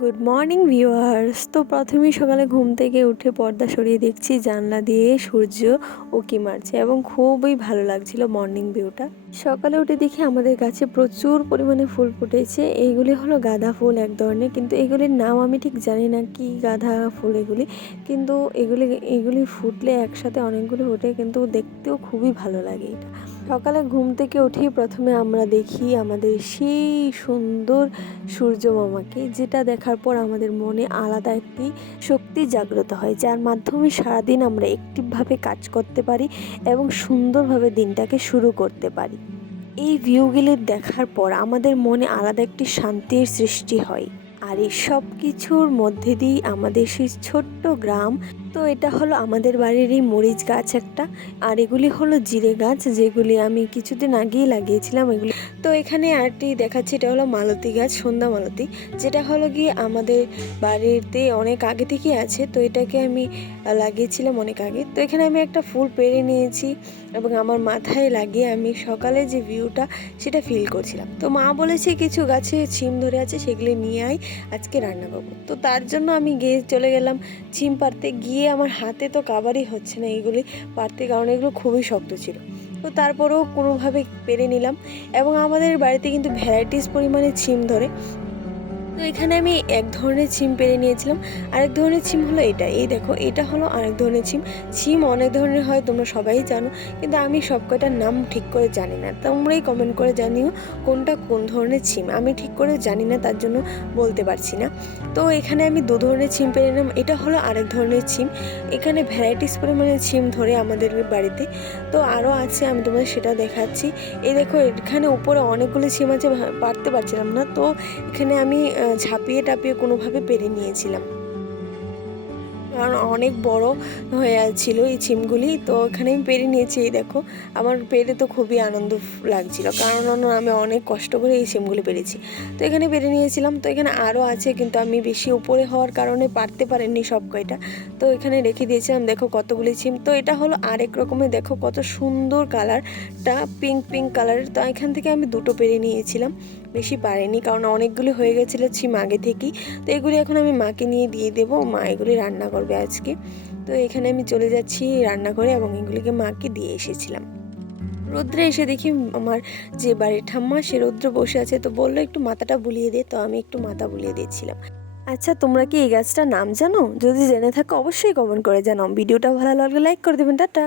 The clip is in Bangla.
Good morning viewers. তো প্রথমেই সকালে ঘুম থেকে উঠে পর্দা সরিয়ে দেখছি জানলা দিয়ে সূর্য উঁকি মারছে এবং খুবই ভালো লাগছিল মর্নিং ভিউটা। সকালে উঠে দেখি আমাদের গাছে প্রচুর পরিমাণে ফুল ফুটেছে। এইগুলি হলো গাঁদা ফুল এক ধরনের, কিন্তু এগুলির নাম আমি ঠিক জানি না কি গাঁদা ফুল এগুলি, কিন্তু এগুলি এগুলি ফুটলে একসাথে অনেকগুলো ফোটে, কিন্তু দেখতেও খুবই ভালো লাগে এটা। সকালে ঘুম থেকে উঠেই প্রথমে আমরা দেখি আমাদের সেই সুন্দর সূর্য মামাকে, যেটা দেখার পর আমাদের মনে আলাদা একটি শক্তি জাগ্রত হয়, যার মাধ্যমে সারাদিন আমরা অ্যাক্টিভভাবে কাজ করতে পারি এবং সুন্দরভাবে দিনটাকে শুরু করতে পারি। এই ভিউগুলি দেখার পর আমাদের মনে আলাদা একটি শান্তির সৃষ্টি হয়। আর এই সব কিছুর মধ্যে দিয়েই আমাদের সেই ছোট্ট গ্রাম। তো এটা হলো আমাদের বাড়ির এই মরিচ গাছ একটা, আর এগুলি হলো জিরে গাছ, যেগুলি আমি কিছুদিন আগেই লাগিয়েছিলাম এগুলি। তো এখানে আরটি দেখাচ্ছি, এটা হলো মালতী গাছ, সন্ধ্যা মালতী, যেটা হলো গিয়ে আমাদের বাড়িতে অনেক আগে থেকেই আছে। তো এটাকে আমি লাগিয়েছিলাম অনেক আগে। তো এখানে আমি একটা ফুল পেড়ে নিয়েছি এবং আমার মাথায় লাগিয়ে আমি সকালে যে ভিউটা সেটা ফিল করছিলাম। তো মা বলেছে কিছু গাছে ছিম ধরে আছে, সেগুলি নিয়ে আয়, আজকে রান্না করবো। তো তার জন্য আমি চলে গেলাম ছিম পাড়তে। গিয়ে আমার হাতে তো কাভারই হচ্ছে না এইগুলি পাড়তে, কারণ এগুলো খুবই শক্ত ছিল। তো তারপরেও কোনোভাবে পেরে নিলাম এবং আমাদের বাড়িতে কিন্তু ভ্যারাইটিস পরিমাণে ছিম ধরে। তো এখানে আমি এক ধরনের ছিম পেরে নিয়েছিলাম। আরেক ধরনের ছিম হলো এটা, এই দেখো, এটা হলো আরেক ধরনের ছিম। ছিম অনেক ধরনের হয়, তোমরা সবাই জানো, কিন্তু আমি সব কয়টার নাম ঠিক করে জানি না। তোমরাই কমেন্ট করে জানিও কোনটা কোন ধরনের ছিম। আমি ঠিক করে জানি না, তার জন্য বলতে পারছি না। তো এখানে আমি দু ধরনের ছিম পেরে নিলাম, এটা হলো আরেক ধরনের ছিম। এখানে ভ্যারাইটিস পরিমাণে ছিম ধরে আমাদের বাড়িতে। তো আরও আছে, আমি তোমাদের সেটা দেখাচ্ছি। এই দেখো, এখানে উপরে অনেকগুলো ছিম আছে, পারতে পারছিলাম না, তো এখানে আমি ঝাঁপিয়ে টাপিয়ে কোনোভাবে পেরে নিয়েছিলাম, কারণ অনেক বড় হয়ে ছিল এই ছিমগুলি। তো এখানে আমি পেরে নিয়েছি। এই দেখো, আমার পেরে তো খুবই আনন্দ লাগছিল, কারণ আমি অনেক কষ্ট করে এই ছিমগুলি পেরেছি। তো এখানে পেরে নিয়েছিলাম। তো এখানে আরও আছে, কিন্তু আমি বেশি উপরে হওয়ার কারণে পারতে পারিনি সব কয়টা। তো এখানে রেখে দিয়েছিলাম, দেখো কতগুলি ছিম। তো এটা হলো আরেক রকমের, দেখো কত সুন্দর কালারটা, পিঙ্ক পিঙ্ক কালারের। তো এখান থেকে আমি দুটো পেরে নিয়েছিলাম, বেশি পারিনি, কারণ অনেকগুলি হয়ে গেছিলো ছিম আগে থেকেই। তো এগুলি এখন আমি মাকে নিয়ে দিয়ে দেবো, মা এগুলি রান্না করবে আজকে। তো এখানে আমি চলে যাচ্ছি রান্না করে এবং এগুলিকে মাকে দিয়ে এসেছিলাম। রৌদ্রে এসে দেখি আমার যে বাড়ির ঠাম্মা, সে রৌদ্রে বসে আছে। তো বললো একটু মাথাটা বুলিয়ে দে, তো আমি একটু মাথা বুলিয়ে দিচ্ছিলাম। আচ্ছা, তোমরা কি এই গাছটার নাম জানো? যদি জেনে থাকো অবশ্যই কমেন্ট করে জানাও। ভিডিওটা ভালো লাগলে লাইক করে দেবেন। টাটা।